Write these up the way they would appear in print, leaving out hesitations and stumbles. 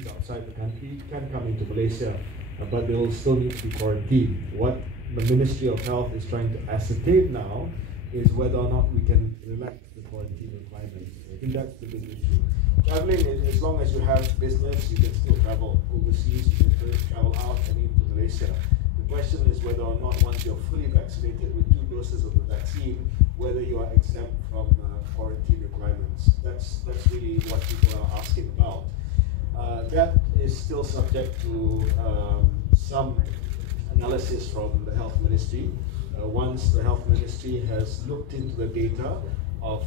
outside the country can come into Malaysia, but they will still need to be quarantined. What the Ministry of Health is trying to ascertain now is whether or not we can relax the quarantine requirements. I think that's the big issue. Traveling, as long as you have business, you can still travel overseas, you can still travel out and into Malaysia. The question is whether or not, once you're fully vaccinated with 2 doses of the vaccine, whether you are exempt from quarantine requirements. That's really what people are asking about. That is still subject to some analysis from the Health Ministry. Once the Health Ministry has looked into the data of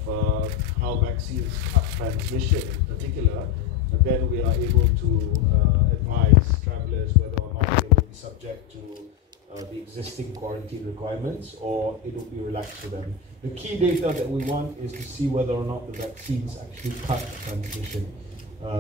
how vaccines cut transmission in particular, then we are able to advise travellers whether or not they will be subject to the existing quarantine requirements or it will be relaxed for them. The key data that we want is to see whether or not the vaccines actually cut the transmission.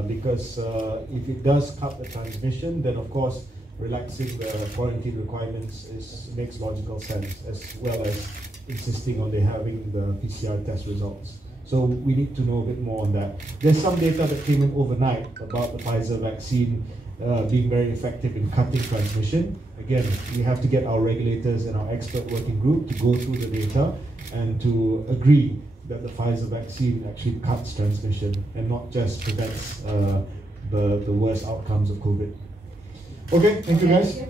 Because if it does cut the transmission, then of course relaxing the quarantine requirements makes logical sense, as well as insisting on having the PCR test results. So we need to know a bit more on that. There's some data that came in overnight about the Pfizer vaccine being very effective in cutting transmission. Again, we have to get our regulators and our expert working group to go through the data and to agree that the Pfizer vaccine actually cuts transmission and not just prevents the worst outcomes of COVID. Okay, thank you guys.